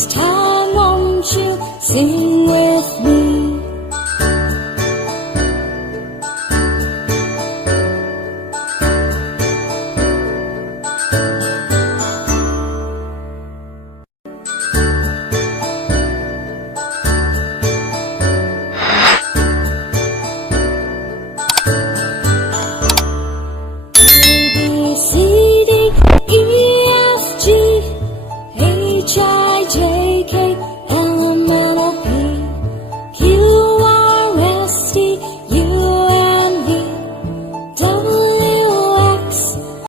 This time won't you sing with me? A, B, C, D, E, F, G, H, I,